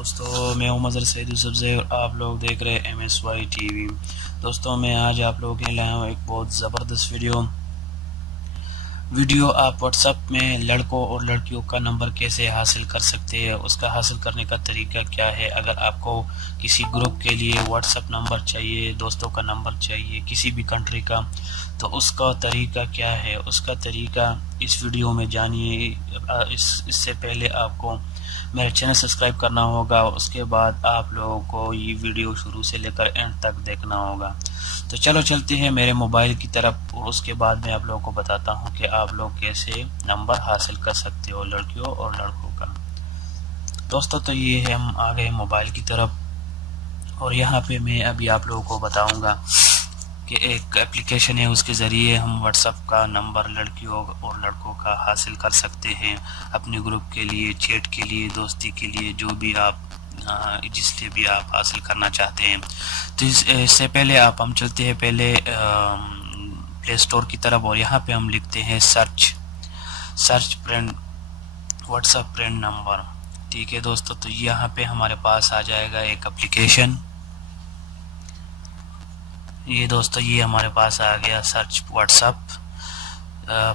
दोस्तों मैं हूं मज़हर सैयद यूसुफ़ज़ई और आप लोग देख रहे हैं MSY TV। दोस्तों मैं आज आप लोगों के लिए लाया हूं एक बहुत ज़बरदस्त वीडियो आप व्हाट्सएप में लड़कों और लड़कियों का नंबर कैसे हासिल कर सकते हैं, उसका हासिल करने का तरीका क्या है। अगर आपको किसी ग्रुप के लिए व्हाट्सएप नंबर चाहिए, दोस्तों का नंबर चाहिए किसी भी कंट्री का, तो उसका तरीका क्या है, उसका तरीका इस वीडियो में जानिए। इससे पहले आपको मेरे चैनल सब्सक्राइब करना होगा, उसके बाद आप लोगों को ये वीडियो शुरू से लेकर एंड तक देखना होगा। तो चलो चलते हैं मेरे मोबाइल की तरफ और उसके बाद मैं आप लोगों को बताता हूं कि आप लोग कैसे नंबर हासिल कर सकते हो लड़कियों और लड़कों का। दोस्तों तो ये है, हम आ गए मोबाइल की तरफ और यहाँ पे मैं अभी आप लोगों को बताऊंगा कि एक एप्लीकेशन है, उसके ज़रिए हम व्हाट्सएप का नंबर लड़कियों और लड़कों का हासिल कर सकते हैं अपने ग्रुप के लिए, चैट के लिए, दोस्ती के लिए, जो भी आप जिससे भी आप हासिल करना चाहते हैं। तो इससे पहले हम चलते हैं पहले प्ले स्टोर की तरफ और यहाँ पे हम लिखते हैं search friend WhatsApp friend number. ठीक है दोस्तों, तो यहाँ पे हमारे पास आ जाएगा एक एप्लीकेशन। ये दोस्तों ये हमारे पास आ गया search WhatsApp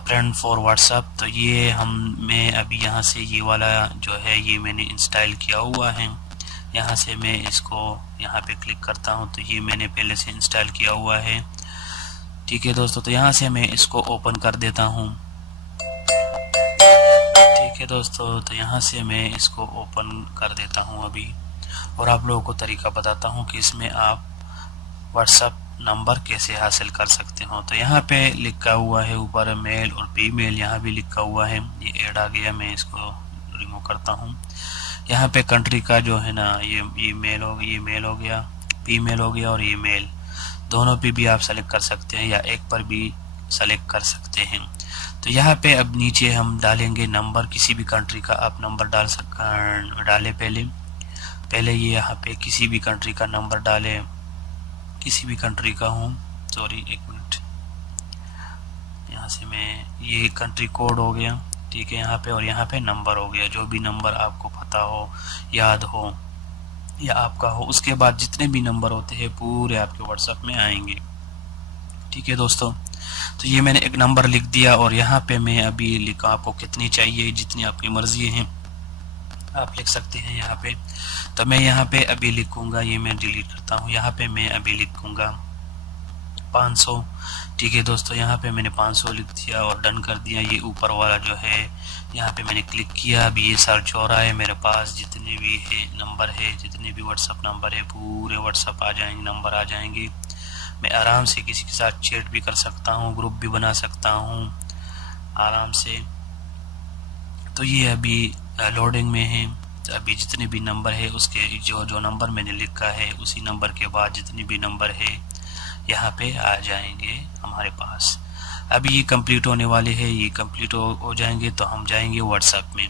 friend for WhatsApp. तो ये मैं अभी यहाँ से ये वाला जो है ये मैंने इंस्टॉल किया हुआ है। यहाँ से मैं इसको यहाँ पे क्लिक करता हूँ तो ये मैंने पहले से इंस्टॉल किया हुआ है। ठीक है दोस्तों, तो यहाँ से मैं इसको ओपन कर देता हूँ। ठीक है दोस्तों, तो यहाँ से मैं इसको ओपन कर देता हूँ अभी और आप लोगों को तरीका बताता हूँ कि इसमें आप व्हाट्सएप नंबर कैसे हासिल कर सकते हो। तो यहाँ पे लिखा हुआ है ऊपर मेल और फीमेल, यहाँ भी लिखा हुआ है, ये ऐड आ गया, मैं इसको रिमूव करता हूँ। यहाँ पे कंट्री का जो है ना ये मेल हो गया, फीमेल हो गया और ये मेल, दोनों पे भी आप सेलेक्ट कर सकते हैं या एक पर भी सेलेक्ट कर सकते हैं। तो यहाँ पे अब नीचे हम डालेंगे नंबर, किसी भी कंट्री का आप नंबर डालें। पहले ये यहाँ पे किसी भी कंट्री का नंबर डालें, किसी भी कंट्री का हूँ, सॉरी एक मिनट, यहाँ से मैं ये कंट्री कोड हो गया। ठीक है, यहाँ पे और यहाँ पे नंबर हो गया, जो भी नंबर आपको पता हो, याद हो या आपका हो, उसके बाद जितने भी नंबर होते हैं पूरे आपके व्हाट्सएप में आएंगे। ठीक है दोस्तों, तो ये मैंने एक नंबर लिख दिया और यहाँ पे मैं अभी लिखा, आपको कितनी चाहिए, जितनी आपकी मर्जी है आप लिख सकते हैं यहाँ पे। तो मैं यहाँ पे अभी लिखूंगा, ये मैं डिलीट करता हूँ, यहाँ पे मैं अभी लिखूंगा 500। ठीक है दोस्तों, यहाँ पे मैंने 500 लिख दिया और डन कर दिया। ये ऊपर वाला जो है यहाँ पे मैंने क्लिक किया, अभी ये सर्च हो रहा है, मेरे पास जितने भी है नंबर है, जितने भी व्हाट्सएप नंबर है पूरे व्हाट्सएप आ जाएंगे, नंबर आ जाएंगे। मैं आराम से किसी के साथ चैट भी कर सकता हूँ, ग्रुप भी बना सकता हूँ आराम से। तो ये अभी लोडिंग में है। तो अभी जितने भी नंबर है उसके जो नंबर मैंने लिखा है उसी नंबर के बाद जितने भी नंबर है यहाँ पे आ जाएंगे हमारे पास। अभी ये कंप्लीट होने वाले हैं, ये कंप्लीट हो जाएंगे तो हम जाएंगे व्हाट्सएप में।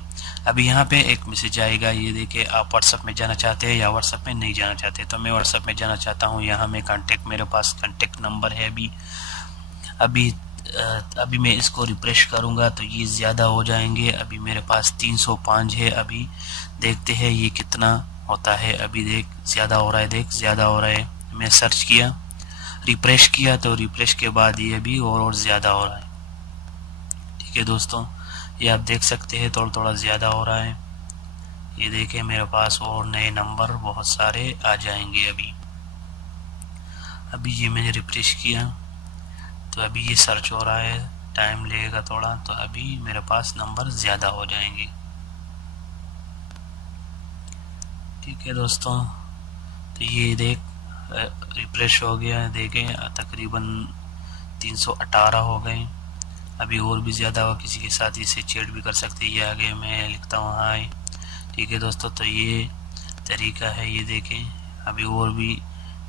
अभी यहाँ पे एक मैसेज आएगा, ये देखिए आप व्हाट्सएप में जाना चाहते हैं या व्हाट्सएप में नहीं जाना चाहते। तो मैं व्हाट्सएप में जाना चाहता हूँ, यहाँ में मेरे पास कॉन्टेक्ट नंबर है। अभी मैं इसको रिफ्रेश करूंगा तो ये ज़्यादा हो जाएंगे। अभी मेरे पास 305 है, अभी देखते हैं ये कितना होता है। अभी देख ज़्यादा हो रहा है, देख ज़्यादा हो रहा है। मैं सर्च किया, रिफ्रेश किया तो रिफ्रेश के बाद ये अभी और ज़्यादा हो रहा है। ठीक है दोस्तों, ये आप देख सकते हैं थोड़ा थोड़ा ज़्यादा हो रहा है। ये देखें मेरे पास और नए नंबर बहुत सारे आ जाएंगे। अभी ये मैंने रिफ्रेश किया तो अभी ये सर्च हो रहा है, टाइम लगेगा थोड़ा, तो अभी मेरे पास नंबर ज़्यादा हो जाएंगे। ठीक है दोस्तों, तो ये देख रिफ्रेश हो गया, देखें तकरीबन 318 हो गए। अभी और भी ज़्यादा हो, किसी के साथ इसे चैट भी कर सकते हैं। ये आगे मैं लिखता हूँ हाय। ठीक है दोस्तों, तो ये तरीका है, ये देखें अभी और भी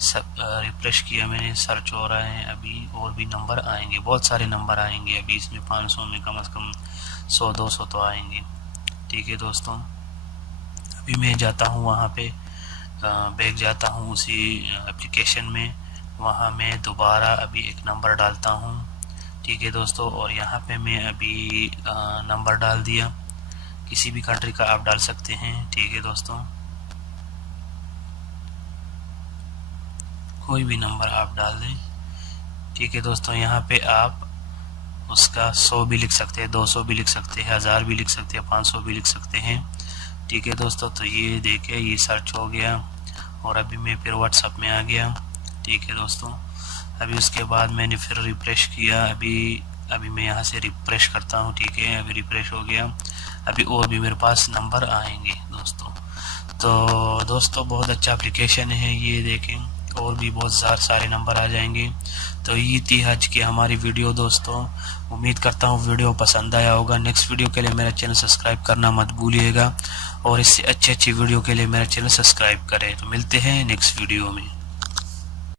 सब रिफ्रेश किया मैंने, सर्च हो रहा है, अभी और भी नंबर आएंगे, बहुत सारे नंबर आएंगे। अभी इसमें 500 में कम से कम 100-200 तो आएंगे। ठीक है दोस्तों, अभी मैं जाता हूँ वहाँ पे, बैक जाता हूँ उसी एप्लीकेशन में, वहाँ मैं दोबारा अभी एक नंबर डालता हूँ। ठीक है दोस्तों, और यहाँ पे मैं अभी नंबर डाल दिया, किसी भी कंट्री का आप डाल सकते हैं। ठीक है दोस्तों, कोई भी नंबर आप डाल दें। ठीक है दोस्तों, यहाँ पे आप उसका 100 भी लिख सकते हैं, 200 भी लिख सकते हैं, 1000 भी लिख सकते हैं, 500 भी लिख सकते हैं। ठीक है दोस्तों, तो ये देखिए ये सर्च हो गया और अभी मैं फिर व्हाट्सएप में आ गया। ठीक है दोस्तों, अभी उसके बाद मैंने फिर रिफ्रेश किया। अभी मैं यहाँ से रिफ्रेश करता हूँ। ठीक है, अभी रिफ्रेश हो गया। अभी और भी मेरे पास नंबर आएंगे दोस्तों। तो दोस्तों बहुत अच्छा एप्लीकेशन है ये, देखें और भी बहुत सारे नंबर आ जाएंगे। तो ये थी आज की हमारी वीडियो दोस्तों। उम्मीद करता हूँ वीडियो पसंद आया होगा। नेक्स्ट वीडियो के लिए मेरा चैनल सब्सक्राइब करना मत भूलिएगा और इससे अच्छी वीडियो के लिए मेरा चैनल सब्सक्राइब करें। तो मिलते हैं नेक्स्ट वीडियो में।